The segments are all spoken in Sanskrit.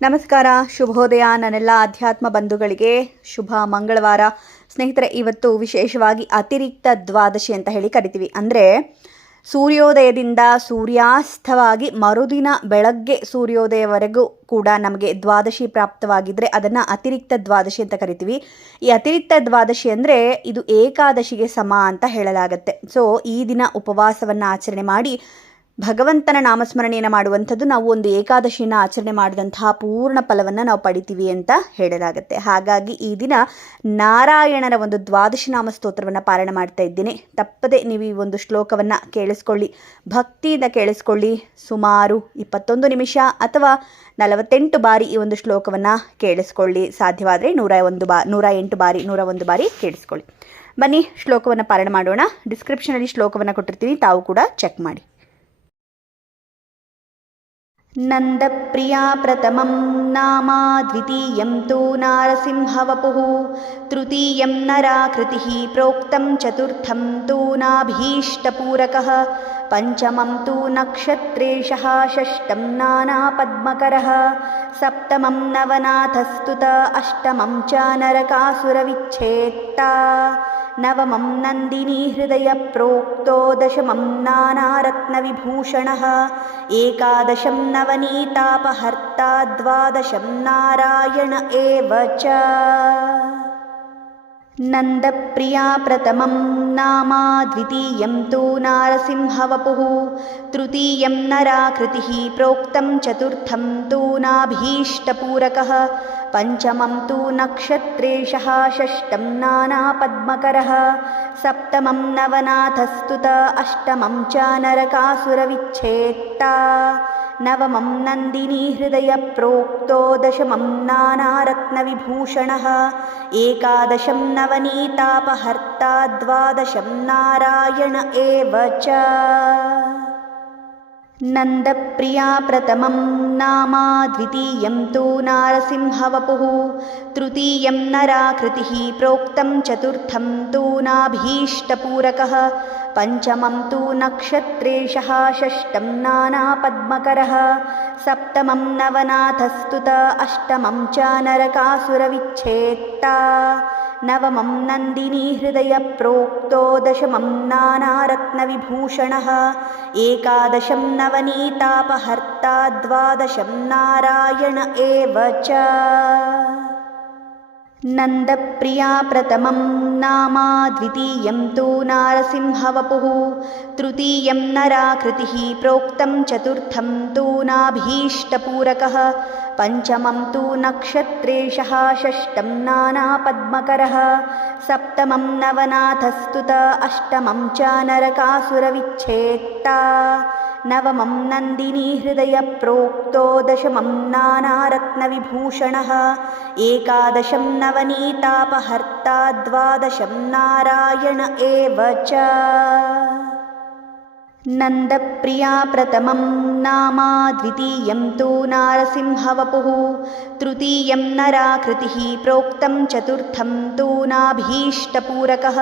ನಮಸ್ಕಾರ, ಶುಭೋದಯ ನನ್ನೆಲ್ಲ ಅಧ್ಯಾತ್ಮ ಬಂಧುಗಳಿಗೆ. ಶುಭ ಮಂಗಳವಾರ. ಸ್ನೇಹಿತರೆ, ಇವತ್ತು ವಿಶೇಷವಾಗಿ ಅತಿರಿಕ್ತ ದ್ವಾದಶಿ ಅಂತ ಹೇಳಿ ಕರಿತೀವಿ. ಅಂದರೆ ಸೂರ್ಯೋದಯದಿಂದ ಸೂರ್ಯಾಸ್ತವಾಗಿ ಮರುದಿನ ಬೆಳಗ್ಗೆ ಸೂರ್ಯೋದಯವರೆಗೂ ಕೂಡ ನಮಗೆ ದ್ವಾದಶಿ ಪ್ರಾಪ್ತವಾಗಿದ್ದರೆ ಅದನ್ನು ಅತಿರಿಕ್ತ ದ್ವಾದಶಿ ಅಂತ ಕರಿತೀವಿ. ಈ ಅತಿರಿಕ್ತ ದ್ವಾದಶಿ ಅಂದರೆ ಇದು ಏಕಾದಶಿಗೆ ಸಮ ಅಂತ ಹೇಳಲಾಗತ್ತೆ. ಸೊ ಈ ದಿನ ಉಪವಾಸವನ್ನು ಆಚರಣೆ ಮಾಡಿ ಭಗವಂತನ ನಾಮಸ್ಮರಣೆಯನ್ನು ಮಾಡುವಂಥದ್ದು ನಾವು ಒಂದು ಏಕಾದಶಿಯನ್ನು ಆಚರಣೆ ಮಾಡಿದಂತಹ ಪೂರ್ಣ ಫಲವನ್ನು ನಾವು ಪಡಿತೀವಿ ಅಂತ ಹೇಳಲಾಗುತ್ತೆ. ಹಾಗಾಗಿ ಈ ದಿನ ನಾರಾಯಣನ ಒಂದು ದ್ವಾದಶಿ ನಾಮ ಸ್ತೋತ್ರವನ್ನು ಪಾರಾಯಣ ಮಾಡ್ತಾ ಇದ್ದೀನಿ. ತಪ್ಪದೆ ನೀವು ಈ ಒಂದು ಶ್ಲೋಕವನ್ನು ಕೇಳಿಸ್ಕೊಳ್ಳಿ, ಭಕ್ತಿಯಿಂದ ಕೇಳಿಸ್ಕೊಳ್ಳಿ. ಸುಮಾರು 21 ನಿಮಿಷ ಅಥವಾ 48 ಬಾರಿ ಈ ಒಂದು ಶ್ಲೋಕವನ್ನು ಕೇಳಿಸ್ಕೊಳ್ಳಿ. ಸಾಧ್ಯವಾದರೆ 108 ಬಾರಿ 101 ಬಾರಿ ಕೇಳಿಸ್ಕೊಳ್ಳಿ. ಬನ್ನಿ ಶ್ಲೋಕವನ್ನು ಪಾರಾಯಣ ಮಾಡೋಣ. ಡಿಸ್ಕ್ರಿಪ್ಷನಲ್ಲಿ ಶ್ಲೋಕವನ್ನು ಕೊಟ್ಟಿರ್ತೀನಿ, ತಾವು ಕೂಡ ಚೆಕ್ ಮಾಡಿ. ನಂದಪ್ರಿಯಾ ಪ್ರಥಮಂ ನಾಮ ದ್ವಿತೀಯಂ ತು ನಾರಸಿಂಹವಪುಃ ತೃತೀಯಂ ನರಾಕೃತಿಃ ಪ್ರೋಕ್ತಂ ಚತುರ್ಥಂ ತು ನಾಭೀಷ್ಟಪೂರಕಃ ಪಂಚಮಂ ತು ನಕ್ಷತ್ರೇಶಃ ಷಷ್ಠಂ ನಾನಾಪದ್ಮಕರಃ ಸಪ್ತಮಂ ನವನಾಥಸ್ತುತ ಅಷ್ಟಮಂ ಚ ನರಕಾಸುರವಿಚ್ಛೇತ್ತಾ ನವಮಂ ನಂದಿನಿ ಹೃದಯ ಪ್ರೋಕ್ತೋ ದಶಮಂ ನಾನಾರತ್ನವಿಭೂಷಣಃ ಏಕಾದಶಂ ನವನೀತಾಪಹರ್ತಾ ದ್ವಾದಶಂ ನಾರಾಯಣ ಏವ ಚ. ನಂದಪ್ರಿಯಾ ಪ್ರಥಮಂ ನಾಮ ದ್ವಿತೀಯಂ ತು ನಾರಸಿಂಹವಪುಃ ತೃತೀಯಂ ನರಾಕೃತಿಃ ಪ್ರೋಕ್ತಂ ಚತುರ್ಥಂ ತು ನಾಭೀಷ್ಟಪೂರಕಃ ಪಂಚಮಂ ತು ನಕ್ಷತ್ರೇಶಃ ಷಷ್ಠಂ ನಾನಾಪದ್ಮಕರಃ ಸಪ್ತಮಂ ನವನಾಥಸ್ತುತ ಅಷ್ಟಮಂ ಚ ನರಕಾಸುರವಿಚ್ಛೇತ್ತಾ ನವಮಂ ನಂದಿನಿ ಹೃದಯ ಪ್ರೋಕ್ತೋ ದಶಮಂ ನಾನಾರತ್ನವಿಭೂಷಣಃ ಏಕಾದಶಂ ನವನೀತಾಪಹರ್ತಾ ದ್ವಾದಶಂ ನಾರಾಯಣ ಏವ ಚ. ನಂದಪ್ರಿಯಾ ಪ್ರಥಮಂ ನಾಮ ದ್ವಿತೀಯಂ ತು ನಾರಸಿಂಹವಪುಃ ತೃತೀಯಂ ನರಾಕೃತಿಃ ಪ್ರೋಕ್ತಂ ಚತುರ್ಥಂ ತು ನಾಭೀಷ್ಟಪೂರಕಃ ಪಂಚಮಂ ತು ನಕ್ಷತ್ರೇಶಃ ಷಷ್ಠಂ ನಾನಾಪದ್ಮಕರಃ ಸಪ್ತಮಂ ನವನಾಥಸ್ತುತ ಅಷ್ಟಮಂ ಚ ನರಕಾಸುರವಿಚ್ಛೇತ್ತಾ ನವಮಂ ನಂದಿನಿ ಹೃದಯ ಪ್ರೋಕ್ತೋ ದಶಮಂ ನಾನಾರತ್ನವಿಭೂಷಣಃ ಏಕಾದಶಂ ನವನೀತಾಪಹರ್ತಾ ದ್ವಾದಶಂ ನಾರಾಯಣ ಏವ ಚ. ನಂದಪ್ರಿಯಾ ಪ್ರಥಮಂ ನಾಮ ದ್ವಿತೀಯಂ ತು ನಾರಸಿಂಹವಪುಃ ತೃತೀಯಂ ನರಾಕೃತಿಃ ಪ್ರೋಕ್ತಂ ಚತುರ್ಥಂ ತು ನಾಭೀಷ್ಟಪೂರಕಃ ಪಂಚಮಂ ತು ನಕ್ಷತ್ರೇಶಃ ಷಷ್ಠಂ ನಾನಾಪದ್ಮಕರಃ ಸಪ್ತಮಂ ನವನಾಥಸ್ತುತ ಅಷ್ಟಮಂ ಚ ನರಕಾಸುರವಿಚ್ಛೇತ್ತಾ ನವಮಂ ನಂದಿನಿ ಹೃದಯ ಪ್ರೋಕ್ತೋ ದಶಮಂ ನಾನಾರತ್ನವಿಭೂಷಣಃ ಏಕಾದಶಂ ನವನೀತಾಪಹರ್ತಾ ದ್ವಾದಶಂ ನಾರಾಯಣ ಏವ ಚ. ನಂದಪ್ರಿಯಾ ಪ್ರಥಮಂ ನಾಮ ದ್ವಿತೀಯಂ ತು ನಾರಸಿಂಹವಪುಃ ತೃತೀಯಂ ನರಾಕೃತಿಃ ಪ್ರೋಕ್ತಂ ಚತುರ್ಥಂ ತು ನಾಭೀಷ್ಟಪೂರಕಃ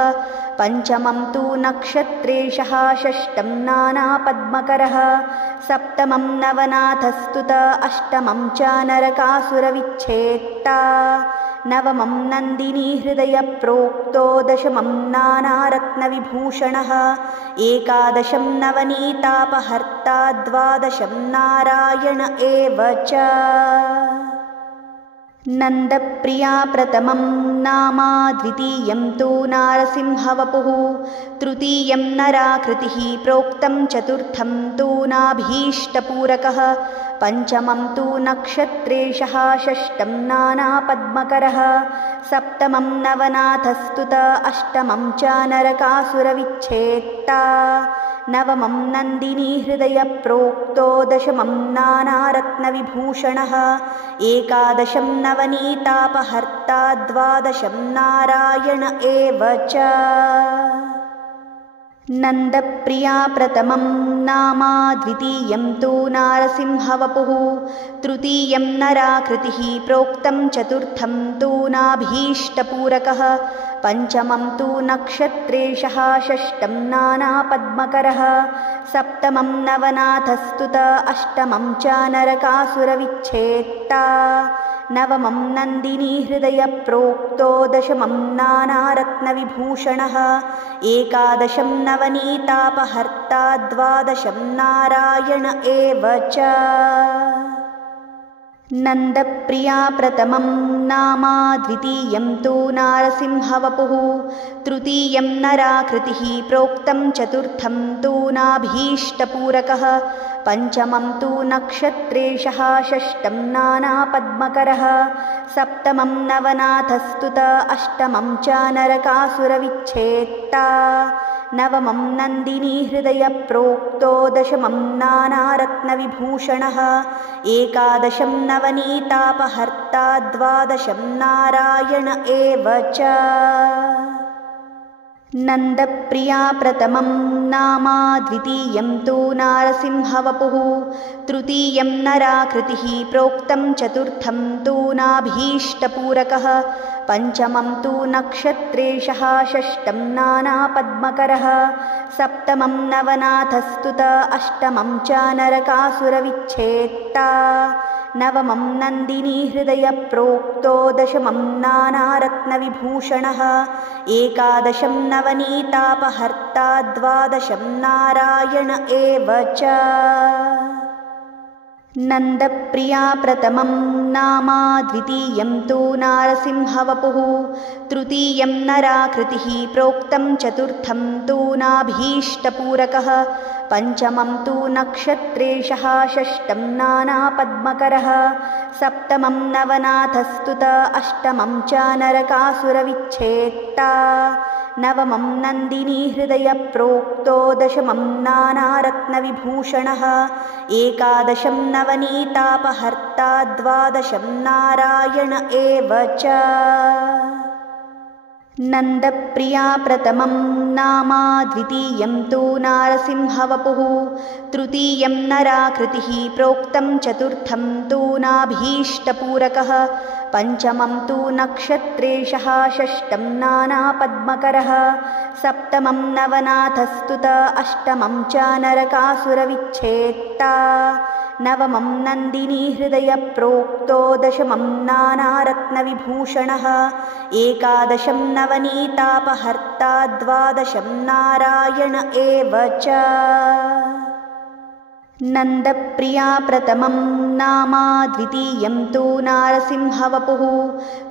ಪಂಚಮಂ ತು ನಕ್ಷತ್ರೇಶಃ ಷಷ್ಠಂ ನಾನಾಪದ್ಮಕರಃ ಸಪ್ತಮಂ ನವನಾಥಸ್ತುತ ಅಷ್ಟಮಂ ಚ ನರಕಾಸುರವಿಚ್ಛೇತ್ತಾ ನವಮಂ ನಂದಿನಿ ಹೃದಯ ಪ್ರೋಕ್ತೋ ದಶಮಂ ನಾನಾರತ್ನವಿಭೂಷಣಃ ಏಕಾದಶಂ ನವನೀತಾಪಹರ್ತಾ ದ್ವಾದಶಂ ನಾರಾಯಣ ಏವ ಚ. ನಂದಪ್ರಿಯಾ ಪ್ರಥಮಂ ನಾಮ ದ್ವಿತೀಯಂ ತು ನಾರಸಿಂಹವಪುಃ ತೃತೀಯಂ ನರಾಕೃತಿಃ ಪ್ರೋಕ್ತಂ ಚತುರ್ಥಂ ತು ನಾಭೀಷ್ಟಪೂರಕಃ ಪಂಚಮಂ ತು ನಕ್ಷತ್ರೇಶಃ ಷಷ್ಠಂ ನಾನಾಪದ್ಮಕರಃ ಸಪ್ತಮಂ ನವನಾಥಸ್ತುತ ಅಷ್ಟಮಂ ಚ ನರಕಾಸುರವಿಚ್ಛೇತ್ತಾ ನವಮಂ ನಂದಿನಿ ಹೃದಯ ಪ್ರೋಕ್ತೋ ದಶಮಂ ನಾನಾರತ್ನವಿಭೂಷಣಃ ಏಕಾದಶಂ ನವನೀತಾಪಹರ್ತಾ ದ್ವಾದಶಂ ನಾರಾಯಣ ಏವ ಚ. नन्दप्रिया प्रथमं नाम द्वितीयं तु नारसिंहवपुः तृतीयं नराकृतिः प्रोक्तं चतुर्थं तु नाभीष्टपूरकः पञ्चमं तु नक्षत्रेशः षष्ठं नानापद्मकरः सप्तमं नवनाथस्तुत अष्टमं च नरकासुरविच्छेत्ता नवमं नन्दिनीहृदयप्रोक्तो दशमं नानारत्नविभूषणः एकादशं नवनीतापहर्ता द्वादशं नारायण एव च। नन्दप्रिया प्रथमं नाम द्वितीयं तु नारसिंहवपुः तृतीयं नराकृतिः प्रोक्तं चतुर्थं तु नाभीष्टपूरकः पञ्चमं तु नक्षत्रेशः षष्ठं नानापद्मकरः सप्तमं नवनाथस्तुत अष्टमं च नरकासुरविच्छेत्ता नवमं नन्दिनीहृदयप्रोक्तो दशमं नानारत्नविभूषणः एकादशं नवनीतापहर्ता द्वादशं नारायण एव च। नन्दप्रिया प्रथमं नाम द्वितीयं तु नारसिंहवपुः तृतीयं नराकृतिः प्रोक्तं चतुर्थं तु नाभीष्टपूरकः पञ्चमं तु नक्षत्रेशः षष्ठं नानापद्मकरः सप्तमं नवनाथस्तुत अष्टमं च नरकासुरविच्छेत्ता नवमं नन्दिनीहृदयप्रोक्तो दशमं नानारत्नविभूषणः एकादशं नवनीतापहर्ता द्वादशं नारायण एव च। नन्दप्रिया प्रथमं नाम द्वितीयं तु नारसिंहवपुः तृतीयं नराकृतिः प्रोक्तं चतुर्थं तु नाभीष्टपूरकः पञ्चमं तु नक्षत्रेशः षष्ठं नानापद्मकरः सप्तमं नवनाथस्तुत अष्टमं च नरकासुरविच्छेत्ता नवमं नन्दिनीहृदयप्रोक्तो दशमं नानारत्नविभूषणः एकादशं नवनीतापहर्ता द्वादशं नारायण एव च। नन्दप्रिया प्रथमं नाम द्वितीयं तु नारसिंहवपुः तृतीयं नराकृतिः प्रोक्तं चतुर्थं तु नाभीष्टपूरकः पञ्चमं तु नक्षत्रेशः षष्ठं नानापद्मकरः सप्तमं नवनाथस्तुत अष्टमं च नरकासुरविच्छेत्ता नवमं नन्दिनीहृदयप्रोक्तो दशमं नानारत्नविभूषणः एकादशं नवनीतापहर्ता द्वादशं नारायण एव च। नन्दप्रिया प्रथमं नाम द्वितीयं तु नारसिंहवपुः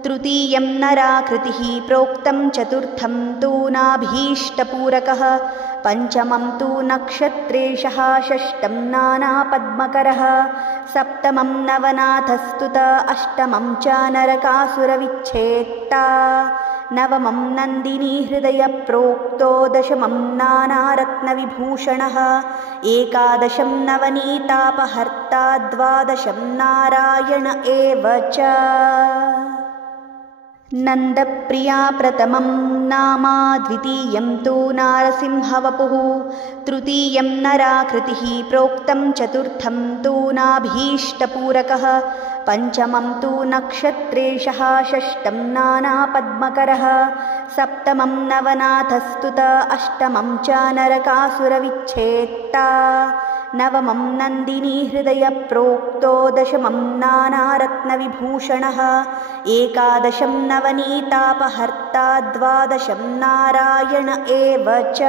तृतीयं नराकृतिः प्रोक्तं चतुर्थं तु नाभीष्टपूरकः पञ्चमं तु नक्षत्रेशः षष्ठं नानापद्मकरः सप्तमं नवनाथस्तुत अष्टमं च नरकासुरविच्छेत्ता नवमं नन्दिनीहृदयप्रोक्तो दशमं नानारत्नविभूषणः एकादशं नवनीतापहर्ता द्वादशं नारायण एव च। नन्दप्रिया प्रथमं नाम द्वितीयं तु नारसिंहवपुः तृतीयं नराकृतिः प्रोक्तं चतुर्थं तु नाभीष्टपूरकः पञ्चमं तु नक्षत्रेशः षष्ठं नानापद्मकरः सप्तमं नवनाथस्तुत अष्टमं च नरकासुरविच्छेत्ता नवमं नन्दिनीहृदयप्रोक्तो दशमं नानारत्नविभूषणः एकादशं नवनीतापहर्ता द्वादशं नारायण एव च।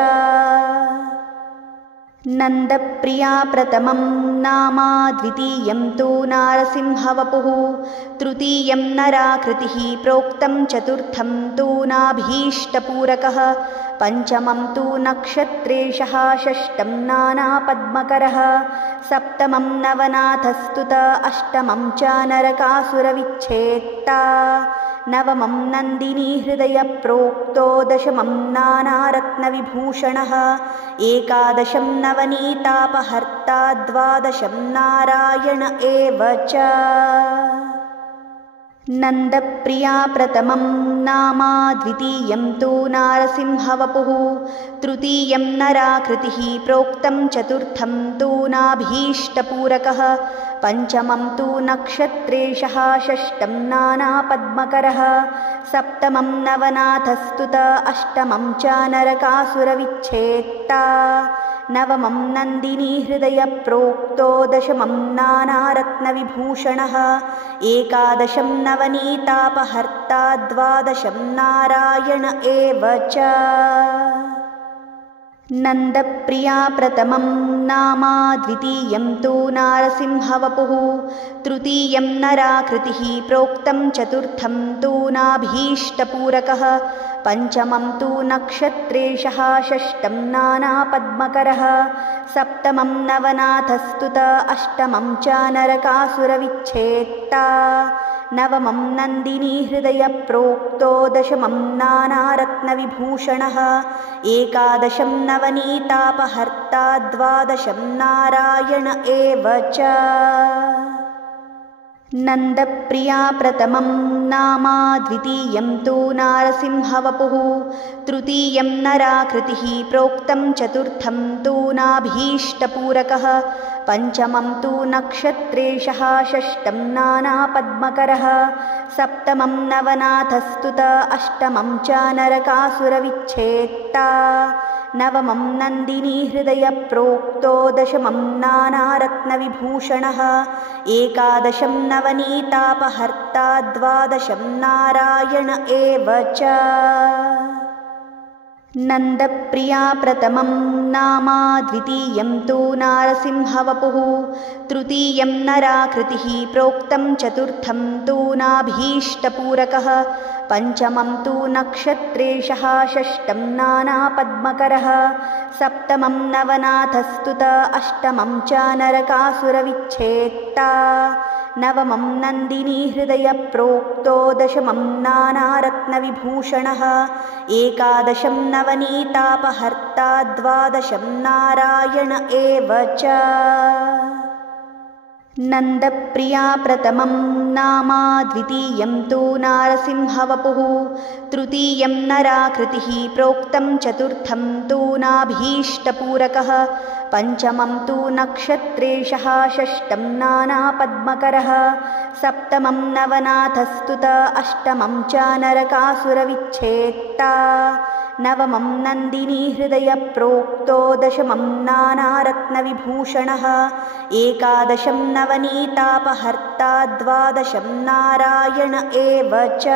नन्दप्रिया प्रथमं नाम द्वितीयं तु नारसिंहवपुः तृतीयं नराकृतिः प्रोक्तं चतुर्थं तु नाभीष्टपूरकः पञ्चमं तु नक्षत्रेशः षष्ठं नानापद्मकरः सप्तमं नवनाथस्तुत अष्टमं च नरकासुरविच्छेत्ता नवमं नन्दिनीहृदयप्रोक्तो दशमं नानारत्नविभूषणः एकादशं नवनीतापहर्ता द्वादशं नारायण एव च। नन्दप्रिया प्रथमं नाम द्वितीयं तु नारसिंहवपुः तृतीयं नराकृतिः प्रोक्तं चतुर्थं तु नाभीष्टपूरकः पञ्चमं तु नक्षत्रेशः षष्ठं नानापद्मकरः सप्तमं नवनाथस्तुत अष्टमं च नरकासुरविच्छेत्ता नवमं नन्दिनी हृदयप्रोक्तो दशमं नानारत्नविभूषणः एकादशं नवनीतापहर्ता द्वादशं नारायण एव च। नन्दप्रिया प्रथमं नाम द्वितीयं तु नारसिंहवपुः तृतीयं नराकृतिः प्रोक्तं चतुर्थं तु नाभीष्टपूरकः पञ्चमं तु नक्षत्रेशः षष्ठं नानापद्मकरः सप्तमं नवनाथस्तुत अष्टमं च नरकासुरविच्छेत्ता नवमं नन्दिनी हृदयप्रोक्तो दशमं नानारत्नविभूषणः एकादशं नवनीतापहर्ता द्वादशं नारायण एव च। नन्दप्रिया प्रथमं नाम द्वितीयं तु नारसिंहवपुः तृतीयं नराकृतिः प्रोक्तं चतुर्थं तु नाभीष्टपूरकः पञ्चमं तु नक्षत्रेशः षष्ठं नानापद्मकरः सप्तमं नवनाथस्तुत अष्टमं च नरकासुरविच्छेत्ता नवमं नन्दिनी हृदयप्रोक्तो दशमं नानारत्नविभूषणः एकादशं नवनीतापहर्ता द्वादशं नारायण एव च। नन्दप्रिया प्रथमं नाम द्वितीयं तु नारसिंहवपुः तृतीयं नराकृतिः प्रोक्तं चतुर्थं तु नाभीष्टपूरकः पञ्चमं तु नक्षत्रेशः षष्ठं नानापद्मकरः सप्तमं नवनाथस्तुत अष्टमं च नरकासुरविच्छेत्ता नवमं नन्दिनी हृदयप्रोक्तो दशमं नानारत्नविभूषणः एकादशं नवनीतापहर्ता द्वादशं नारायण एव च। नन्दप्रिया प्रथमं नाम द्वितीयं तु नारसिंहवपुः तृतीयं नराकृतिः प्रोक्तं चतुर्थं तु नाभीष्टपूरकः पञ्चमं तु नक्षत्रेशः षष्ठं नानापद्मकरः सप्तमं नवनाथस्तुत अष्टमं च नरकासुरविच्छेत्ता नवमं नन्दिनी हृदयप्रोक्तो दशमं नानारत्नविभूषणः एकादशं नवनीतापहर्ता द्वादशं नारायण एव च।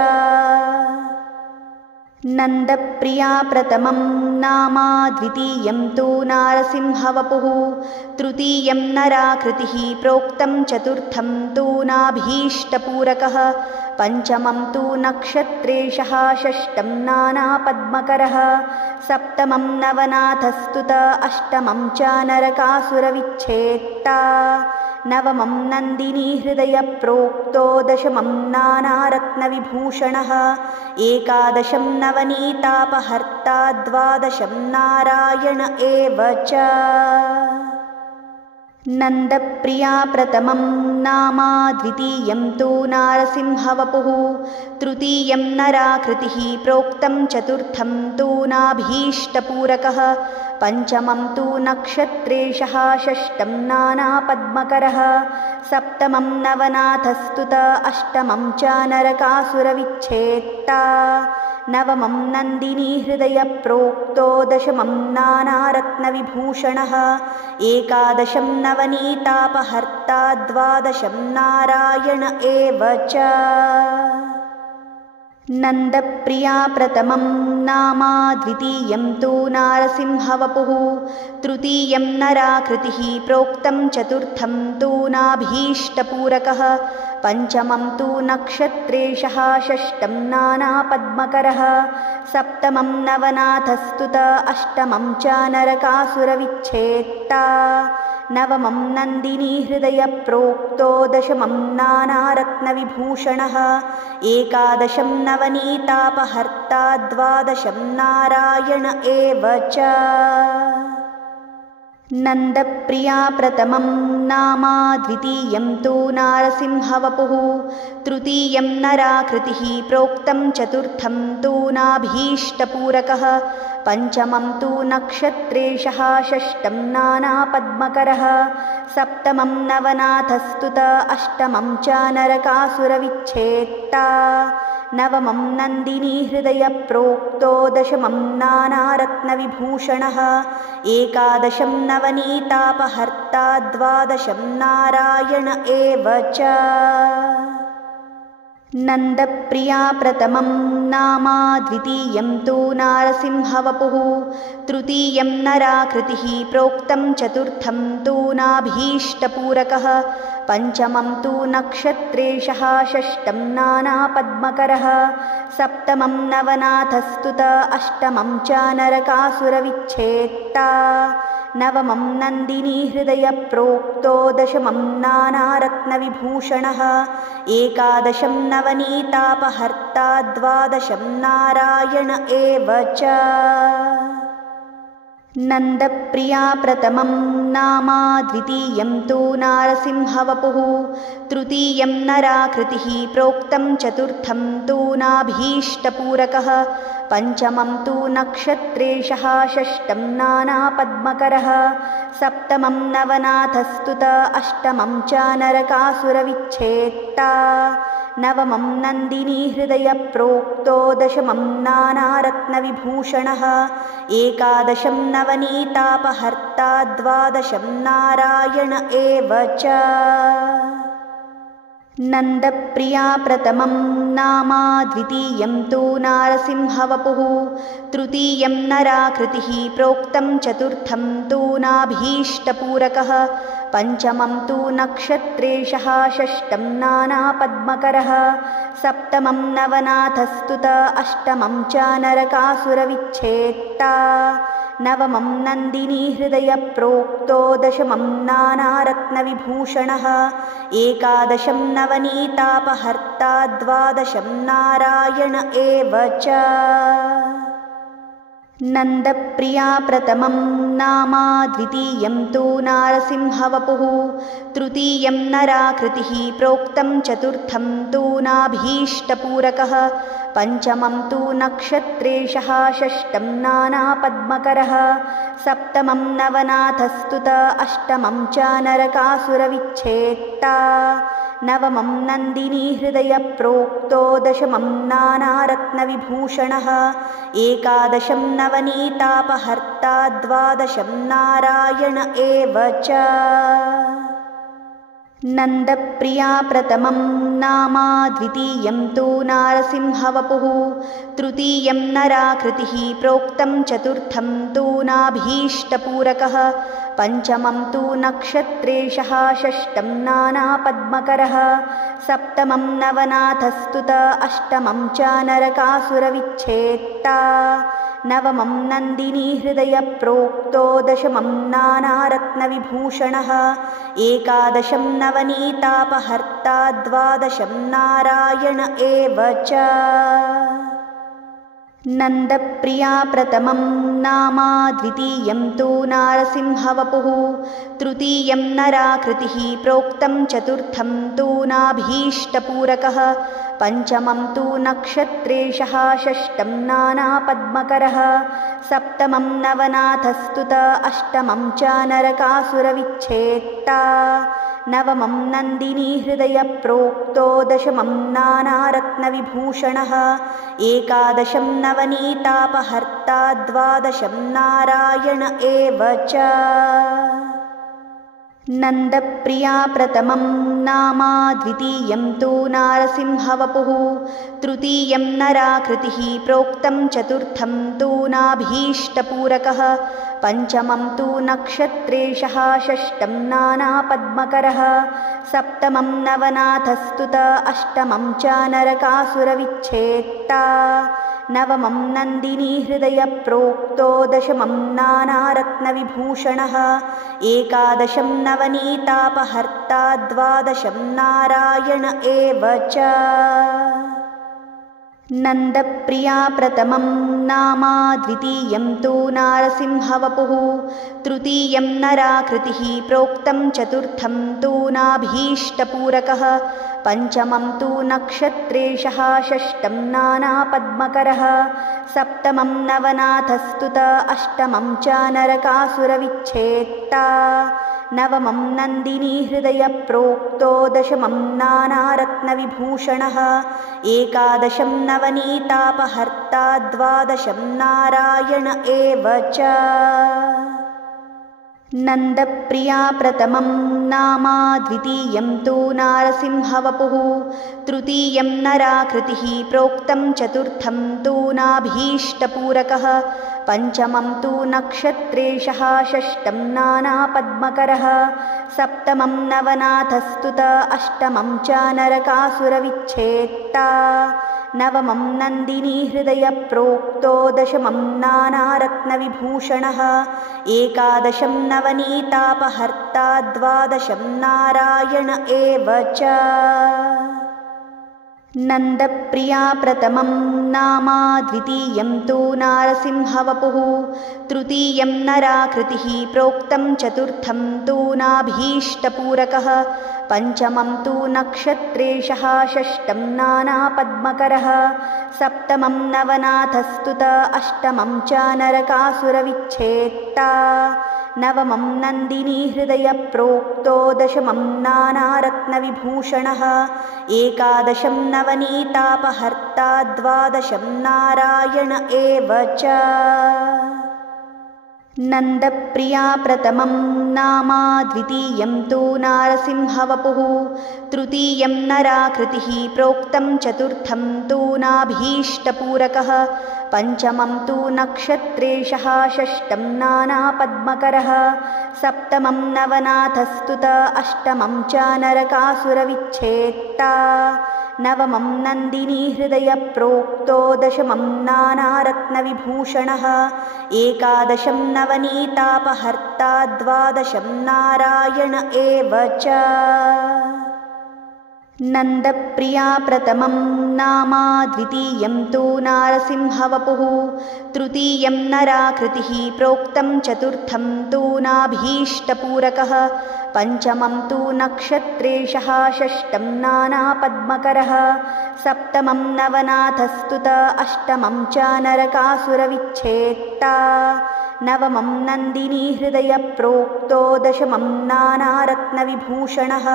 नन्दप्रिया प्रथमं नाम द्वितीयं तु नारसिंहवपुः तृतीयं नराकृतिः प्रोक्तं चतुर्थं तु नाभीष्टपूरकः पञ्चमं तु नक्षत्रेशः षष्ठं नानापद्मकरः सप्तमं नवनाथस्तुत अष्टमं च नरकासुरविच्छेत्ता नवमं नन्दिनी हृदयप्रोक्तो दशमं नानारत्नविभूषणः एकादशं नवनीतापहर्ता द्वादशं नारायण एव च। नन्दप्रिया प्रथमं नाम द्वितीयं तु नारसिंहवपुः तृतीयं नराकृतिः प्रोक्तं चतुर्थं तु नाभीष्टपूरकः पञ्चमं तु नक्षत्रेशः षष्ठं नानापद्मकरः सप्तमं नवनाथस्तुत अष्टमं च नरकासुरविच्छेत्ता नवमं नन्दिनी हृदयप्रोक्तो दशमं नानारत्नविभूषणः एकादशं नवनीतापहर्ता द्वादशं नारायण एव च। नन्दप्रिया प्रथमं नाम द्वितीयं तु नारसिंहवपुः तृतीयं नराकृतिः प्रोक्तं चतुर्थं तु नाभीष्टपूरकः पञ्चमं तु नक्षत्रेशः षष्ठं नानापद्मकरः सप्तमं नवनाथस्तुत अष्टमं च नरकासुरविच्छेत्ता नवमं नन्दिनी हृदयप्रोक्तो दशमं नानारत्नविभूषणः एकादशं नवनीतापहर्ता द्वादशं नारायण एव च। नन्दप्रिया प्रथमं नाम द्वितीयं तु नारसिंहवपुः तृतीयं नराकृतिः प्रोक्तं चतुर्थं तु नाभीष्टपूरकः पञ्चमं तु नक्षत्रेशः षष्ठं नानापद्मकरः सप्तमं नवनाथस्तुत अष्टमं च नरकासुरविच्छेत्ता नवमं नन्दिनी हृदयप्रोक्तो दशमं नानारत्नविभूषणः एकादशं नवनीतापहर्ता द्वादशं नारायण एव च। नन्दप्रिया प्रथमं नाम द्वितीयं तु नारसिंहवपुः तृतीयं नराकृतिः प्रोक्तं चतुर्थं तु नाभीष्टपूरकः पञ्चमं तु नक्षत्रेशः षष्ठं नानापद्मकरः सप्तमं नवनाथस्तुत अष्टमं च नरकासुरविच्छेत्ता नवमं नन्दिनी हृदयप्रोक्तो दशमं नानारत्नविभूषणः एकादशं नवनीतापहर्ता द्वादशं नारायण एव च। नन्दप्रिया प्रथमं नाम द्वितीयं तु नारसिंहवपुः तृतीयं नराकृतिः प्रोक्तं चतुर्थं तु नाभीष्टपूरकः पञ्चमं तु नक्षत्रेशः षष्ठं नानापद्मकरः सप्तमं नवनाथस्तुत अष्टमं च नरकासुरविच्छेत्ता नवमं नन्दिनी हृदयप्रोक्तो दशमं नानारत्नविभूषणः एकादशं नवनीतापहर्ता द्वादशं नारायण एव च। नन्दप्रिया प्रथमं नाम द्वितीयं तु नारसिंहवपुः तृतीयं नराकृतिः प्रोक्तं चतुर्थं तु नाभीष्टपूरकः पञ्चमं तु नक्षत्रेशः षष्ठं नानापद्मकरः सप्तमं नवनाथस्तुत अष्टमं च नरकासुरविच्छेत्ता नवमं नन्दिनी हृदयप्रोक्तो दशमं नानारत्नविभूषणः एकादशं नवनीतापहर्ता द्वादशं नारायण एव च। नन्दप्रिया प्रथमं नाम द्वितीयं तु नारसिंहवपुः तृतीयं नराकृतिः प्रोक्तं चतुर्थं तु नाभीष्टपूरकः पञ्चमं तु नक्षत्रेशः षष्ठं नानापद्मकरः सप्तमं नवनाथस्तुत अष्टमं च नरकासुरविच्छेत्ता नवमं नन्दिनी हृदयप्रोक्तो दशमं नानारत्नविभूषणः एकादशं नवनीतापहर्ता द्वादशं नारायण एव च। नन्दप्रिया प्रथमं नाम द्वितीयं तु नारसिंहवपुः तृतीयं नराकृतिः प्रोक्तं चतुर्थं तु नाभीष्टपूरकः पञ्चमं तु नक्षत्रेशः षष्ठं नानापद्मकरः सप्तमं नवनाथस्तुत अष्टमं च नरकासुरविच्छेत्ता नवमं नन्दिनी हृदयप्रोक्तो दशमं नानारत्नविभूषणः एकादशं नवनीतापहर्ता द्वादशं नारायण एव च। नन्दप्रिया प्रथमं नाम द्वितीयं तु नारसिंहवपुः तृतीयं नराकृतिः प्रोक्तं चतुर्थं तु नाभीष्टपूरकः पञ्चमं तु नक्षत्रेशः षष्ठं नानापद्मकरः सप्तमं नवनाथस्तुत अष्टमं च नरकासुरविच्छेत्ता नवमं नन्दिनी हृदयप्रोक्तो दशमं नानारत्नविभूषणः एकादशं नवनीतापहर्ता द्वादशं नारायण एव च। नन्दप्रिया प्रथमं नाम द्वितीयं तु नारसिंहवपुः तृतीयं नराकृतिः प्रोक्तं चतुर्थं तु नाभीष्टपूरकः पञ्चमं तु नक्षत्रेशः षष्ठं नानापद्मकरः सप्तमं नवनाथस्तुत अष्टमं च नरकासुरविच्छेत्ता नवमं नन्दिनी हृदयप्रोक्तो दशमं नानारत्नविभूषणः एकादशं नवनीतापहर्ता द्वादशं नारायण एव च। नन्दप्रिया प्रथमं नाम द्वितीयं तु नारसिंहवपुः तृतीयं नराकृतिः प्रोक्तं चतुर्थं तु नाभीष्टपूरकः पञ्चमं तु नक्षत्रेशः षष्ठं नानापद्मकरः सप्तमं नवनाथस्तुत अष्टमं च नरकासुरविच्छेत्ता नवमं नन्दिनी हृदयप्रोक्तो दशमं नानारत्नविभूषणः एकादशं नवनीतापहर्ता द्वादशं नारायण एव च। नन्दप्रिया प्रथमं नाम द्वितीयं तु नारसिंहवपुः तृतीयं नराकृतिः प्रोक्तं चतुर्थं तु नाभीष्टपूरकः पञ्चमं तु नक्षत्रेशः षष्ठं नानापद्मकरः सप्तमं नवनाथस्तुत अष्टमं च नरकासुरविच्छेत्ता नवमं नन्दिनी हृदयप्रोक्तो दशमं नानारत्नविभूषणः एकादशं नवनीतापहर्ता द्वादशं नारायण एव च। नन्दप्रिया प्रथमं नाम द्वितीयं तु नारसिंहवपुः तृतीयं नराकृतिः प्रोक्तं चतुर्थं तु नाभीष्टपूरकः पञ्चमं तु नक्षत्रेशः षष्ठं नानापद्मकरः सप्तमं नवनाथस्तुत अष्टमं च नरकासुरविच्छेत्ता नवमं नन्दिनी हृदयप्रोक्तो दशमं नानारत्नविभूषणः एकादशं नवनीतापहर्ता द्वादशं नारायण एव च। नन्दप्रिया प्रथमं नाम द्वितीयं तु नारसिंहवपुः तृतीयं नराकृतिः प्रोक्तं चतुर्थं तु नाभीष्टपूरकः पञ्चमं तु नक्षत्रेशः षष्ठं नानापद्मकरः सप्तमं नवनाथस्तुत अष्टमं च नरकासुरविच्छेत्ता नवमं नन्दिनी हृदयप्रोक्तो दशमं नानारत्नविभूषणः एकादशं नवनीतापहर्ता द्वादशं नारायण एव च। नन्दप्रिया प्रथमं नाम द्वितीयं तु नारसिंहवपुः तृतीयं नराकृतिः प्रोक्तं चतुर्थं तु नाभीष्टपूरकः पञ्चमं तु नक्षत्रेशः षष्ठं नानापद्मकरः सप्तमं नवनाथस्तुत अष्टमं च नरकासुरविच्छेत्ता नवमं नन्दिनी हृदयप्रोक्तो दशमं नानारत्नविभूषणः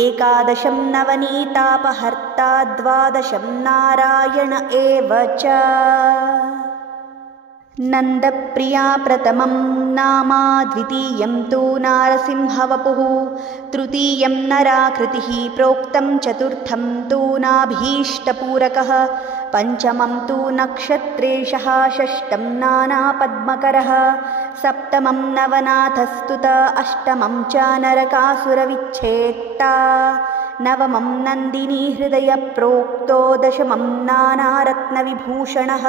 एकादशं नवनीतापहर्ता द्वादशं नारायण एव च। नन्दप्रिया प्रथमं नाम द्वितीयं तु नारसिंहवपुः तृतीयं नराकृतिः प्रोक्तं चतुर्थं तु नाभीष्टपूरकः पञ्चमं तु नक्षत्रेशः षष्ठं नानापद्मकरः सप्तमं नवनाथस्तुत अष्टमं च नरकासुरविच्छेत्ता नवमं नन्दिनी हृदयप्रोक्तो दशमं नानारत्नविभूषणः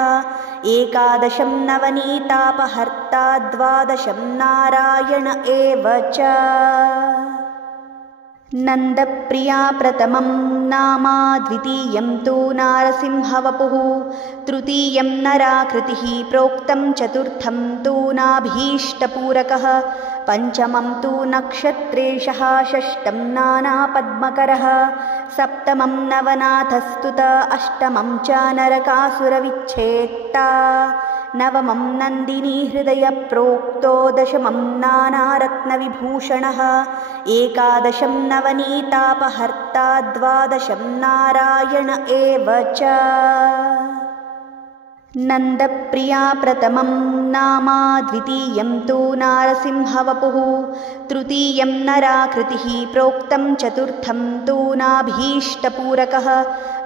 एकादशं नवनीतापहर्ता द्वादशं नारायण एव च। नन्दप्रिया प्रथमं नाम द्वितीयं तु नारसिंहवपुः तृतीयं नराकृतिः प्रोक्तं चतुर्थं तु नाभीष्टपूरकः पञ्चमं तु नक्षत्रेशः षष्ठं नानापद्मकरः सप्तमं नवनाथस्तुत अष्टमं च नरकासुरविच्छेत्ता नवमं नन्दिनी हृदयप्रोक्तो दशमं नानारत्नविभूषणः एकादशं नवनीतापहर्ता द्वादशं नारायण एव च। नन्दप्रिया प्रथमं नाम द्वितीयं तु नारसिंहवपुः तृतीयं नराकृतिः प्रोक्तं चतुर्थं तु नाभीष्टपूरकः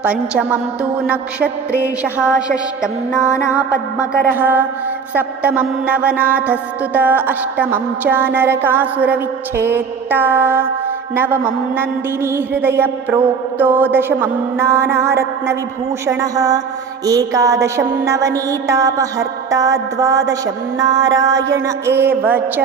पञ्चमं तु नक्षत्रेशः षष्ठं नानापद्मकरः सप्तमं नवनाथस्तुत अष्टमं च नरकासुरविच्छेत्ता नवमं नन्दिनी हृदयप्रोक्तो दशमं नानारत्नविभूषणः एकादशं नवनीतापहर्ता द्वादशं नारायण एव च।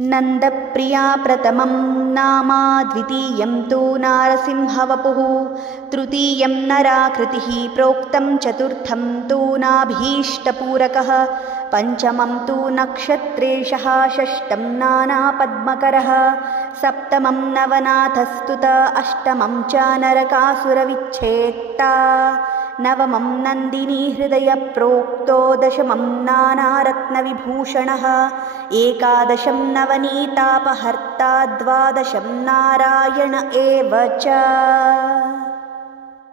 नन्दप्रिया प्रथमं नाम, द्वितीयं तु नारसिंहवपुः, तृतीयं नराकृतिः प्रोक्तं, चतुर्थं तु नाभीष्टपूरकः, पञ्चमं तु नक्षत्रेशः, षष्ठं नानापद्मकरः, सप्तमं नवनाथस्तुत, अष्टमं च नरकासुरविच्छेत्ता, नवमं नन्दिनी हृदयप्रोक्तो, दशमं नानारत्नविभूषणः, एकादशं नवनीतापहर्ता, द्वादशं नारायण एव च।